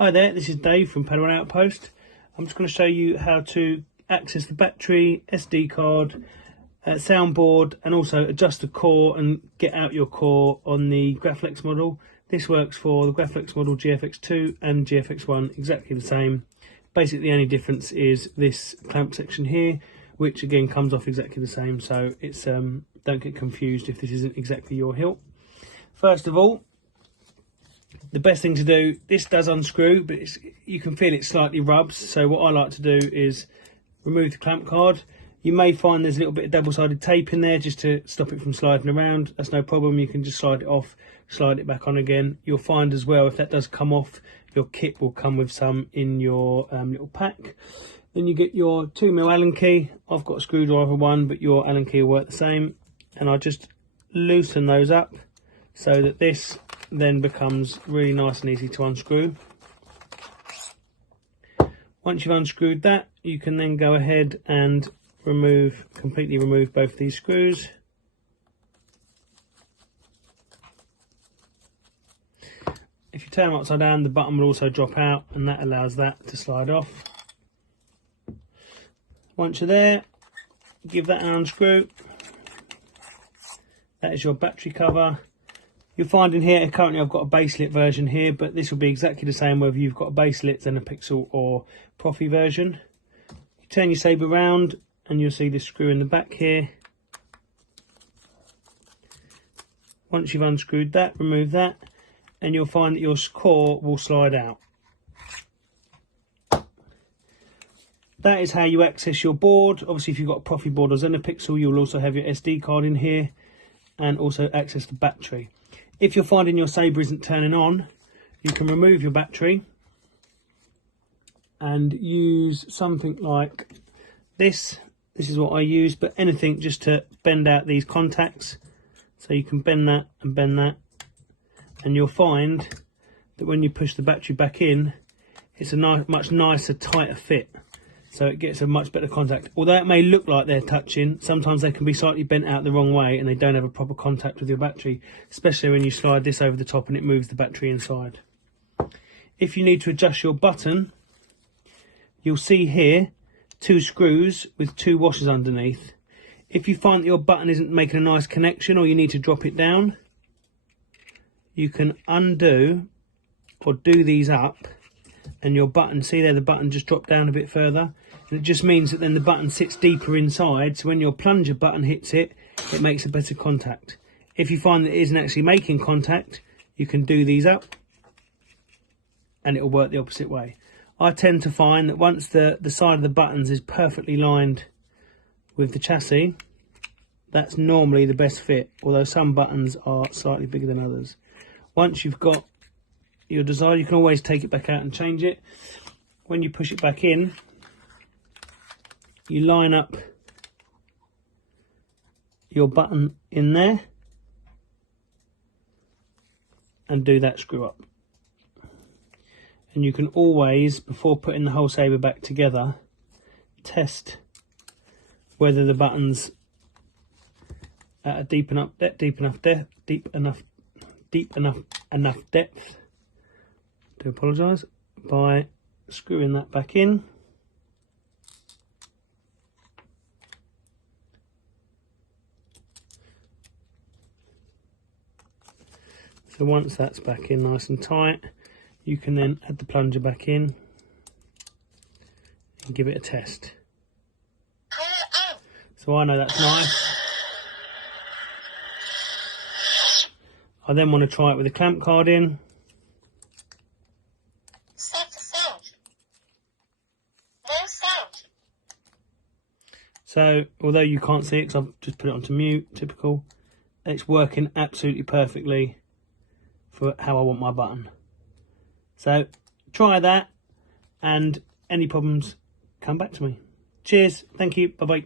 Hi there, this is Dave from Pedal Outpost. I'm just going to show you how to access the battery, SD card, soundboard, and also adjust the core and get out your core on the GFX model. This works for the GFX model GFX2 and GFX1, exactly the same. Basically the only difference is this clamp section here, which again comes off exactly the same, so it's don't get confused if this isn't exactly your hilt. First of all, the best thing to do, this does unscrew, but you can feel it slightly rubs. So what I like to do is remove the clamp card. You may find there's a little bit of double-sided tape in there just to stop it from sliding around. That's no problem. You can just slide it off, slide it back on again. You'll find as well, if that does come off, your kit will come with some in your little pack. Then you get your 2mm Allen key. I've got a screwdriver one, but your Allen key will work the same. And I just loosen those up so that this then becomes really nice and easy to unscrew. Once you've unscrewed that, you can then go ahead and completely remove both these screws. If you turn them upside down, the button will also drop out, and that allows that to slide off. Once you're there, give that an unscrew. That is your battery cover. You'll find in here, currently I've got a baselit version here, but this will be exactly the same whether you've got a baselit, Zenapixel or Profi version. You turn your sabre around and you'll see this screw in the back here. Once you've unscrewed that, remove that, and you'll find that your core will slide out. That is how you access your board. Obviously, if you've got a Profi board or Zenapixel, you'll also have your SD card in here and also access the battery. If you're finding your sabre isn't turning on, you can remove your battery and use something like this. This is what I use, but anything just to bend out these contacts. So you can bend that, and you'll find that when you push the battery back in, it's a much nicer, tighter fit. So it gets a much better contact. Although it may look like they're touching, sometimes they can be slightly bent out the wrong way and they don't have a proper contact with your battery, especially when you slide this over the top and it moves the battery inside. If you need to adjust your button, you'll see here 2 screws with 2 washers underneath. If you find that your button isn't making a nice connection or you need to drop it down, you can undo or do these up, and your button, see there, the button just dropped down a bit further, and it just means that then the button sits deeper inside, so when your plunger button hits it, it makes a better contact. If you find that it isn't actually making contact, you can do these up and it will work the opposite way. I tend to find that once the side of the buttons is perfectly lined with the chassis, that's normally the best fit, although some buttons are slightly bigger than others. Once you've got your desired, you can always take it back out and change it. When you push it back in, you line up your button in there and do that screw up. And you can always, before putting the whole sabre back together, test whether the button's at a deep enough depth. Do apologise, by screwing that back in. So once that's back in nice and tight, you can then add the plunger back in and give it a test. So I know that's nice. I then want to try it with a clamp card in. So, although you can't see it because I've just put it onto mute, typical, it's working absolutely perfectly for how I want my button. So, try that, and any problems, come back to me. Cheers, thank you, bye-bye.